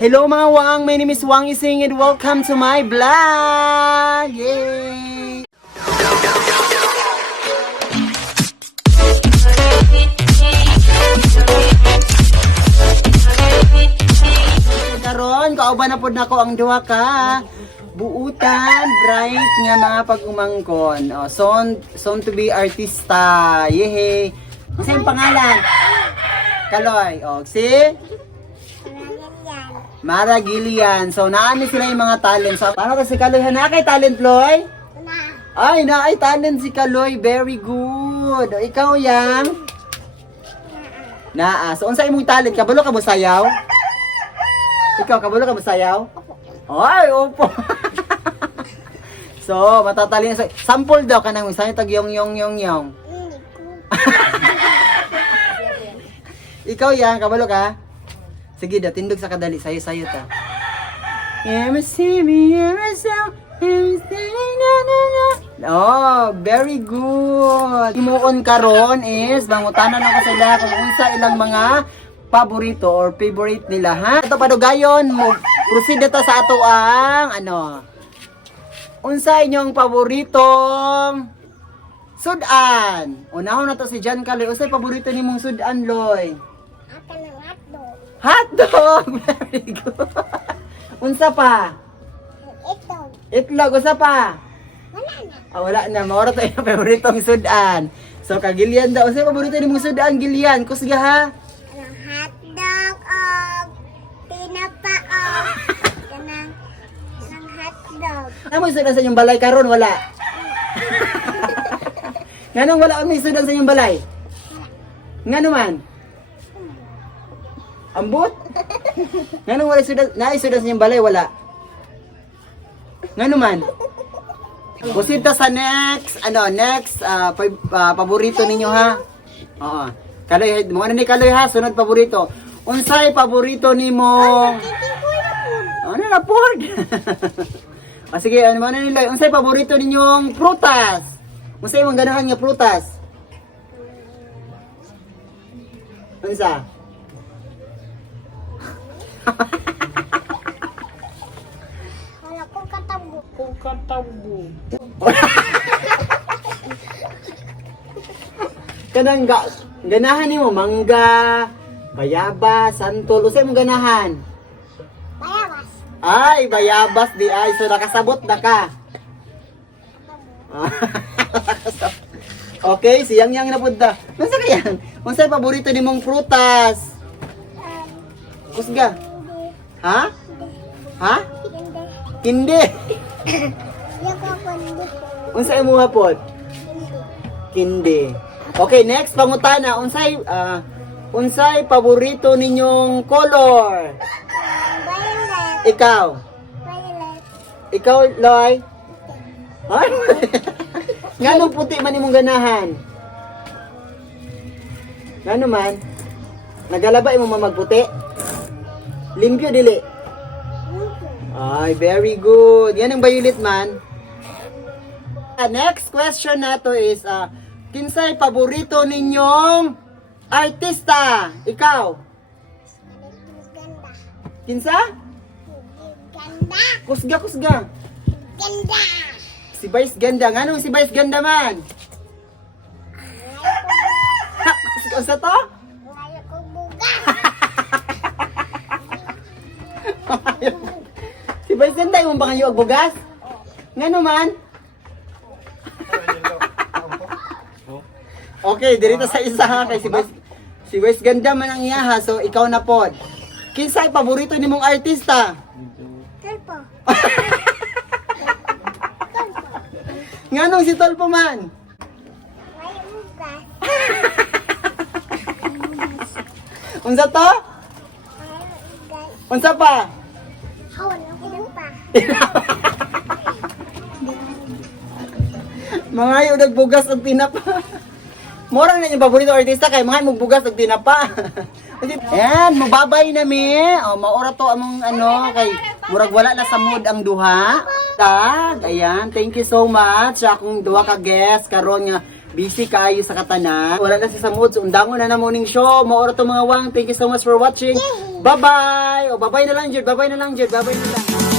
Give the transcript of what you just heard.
Hello mga Wang, my name is Wang Ising and welcome to my vlog! Yay! Karon, kauban na pod nako ang duha ka buutan, bright nga mga pag-umangkon. Oh, soon to be artista. Yehey! Kasi yung pangalan? Kaloy. Oh, si? Mara Gillian. So, naani sila yung mga talent. So, paano kasi Kaloy? Na kay talent, Loy? Ay, ay talent si Kaloy. Very good. O, ikaw, Yang? Naa. So, unsa imong talent? Kabalo ka mo sayaw? Ikaw, kabalo ka mo sayaw? Ay, opo. So, matatalino. So, sample daw ka nang isang tag yong. Ikaw, Yang, kabalo ka? Sige, tindog sa kadali. Sayo ta. Oh, very good. Imuon karon is mangutanan ako sila kung unsa ilang mga paborito or favorite nila, ha? Ito padugayon mo. Proceed ta sa ato ang unsa inyong paboritong sudan? Unahon na to si Jan Kaloy. Unsa paborito nimong sudan, Loy? Hotdog! Very good. Unsa pa? Itlog. Unsa pa? Wala na. Maura to yung paboritong sudan. So, kagilian daw. Unsa paborito ni mong sudan, Gilian? Kusga ha? Hotdog o tinapa o kanang hotdog. Ano mo sudan sa inyong balay karon? Wala. Nganong wala may sudan sa inyong balay? Nga naman? Ambot? Nganong wala sudan? Naisudan sa inyong balay? Wala. Nga naman? Busita sa next, paborito ninyo ha? Oo. Kaloy, mga ni Kaloy ha, sunod paborito. Unsay paborito nimo? Ano na pod? Sige, ano nila? Unsay paborito ninyong prutas? Unsay imong ganahan nga prutas? Unsa? Wala ko katabo. Kanang ganahan nimo mangga, bayabas, santol, usay mo ganahan? Bayabas. Ay, bayabas di ay, so nakasabot na ka. Okay, siyang yang na pud da. Unsa kaya? Unsay paborito nimong prutas? Kusga. Ha? Ha? Kinde. Yako kundi. Unsay imong hapon? Kinde. Okay, next pangutana, unsay paborito ninyong color? Violet. Ikaw? Violet. Ikaw, Loy? Ha? Nganong puti man imong ganahan? Ngano man? Nagalaba imong magputi? Limpyo dili? Ay, very good. Yan ang violet man. Next question nato is, kinsay paborito ninyong artista? Ikaw? Ganda. Kinsa? Ganda. Kusga. Ganda. Si Vice Ganda. Nganong si Vice Ganda man? Ha? Unsa to? Ngayon ko bugas. Si Vice Ganda yung bangayo og bugas? Ngano man? Okay, dirito sa isa ha kay si Vice Ganda man ang iya ha. So ikaw na pod. Kinsay paborito nimong artista? Tulpo. Nganong si Tolpo man? Ngayon bugas. Unsa to? Ngayon bugas. Unsa pa? Hawan ako pa. Mga yung nagbugas og tinapa. Mura na yung paborito artista kay mga yung magbugas og tinapa. Ayan, mababay na mi. O, maura to among kay murag wala na sa mood ang duha. Tag, ayan, thank you so much sa akong duha ka guest karon nga busy kayo sa katana. Wala na si sa mood. So, undangon na na morning show. Maura to mga wang. Thank you so much for watching. Bye-bye! O, bye-bye na lang, Jud. Bye-bye na lang, Jud. Bye-bye na lang.